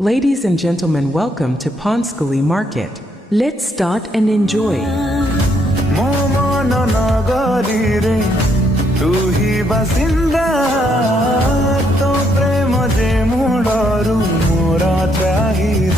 Ladies and gentlemen, welcome to topaunskuli market. Let's start and enjoy. तू ही बासिंदा तो प्रेम जे मुडारू मोरा चाहिए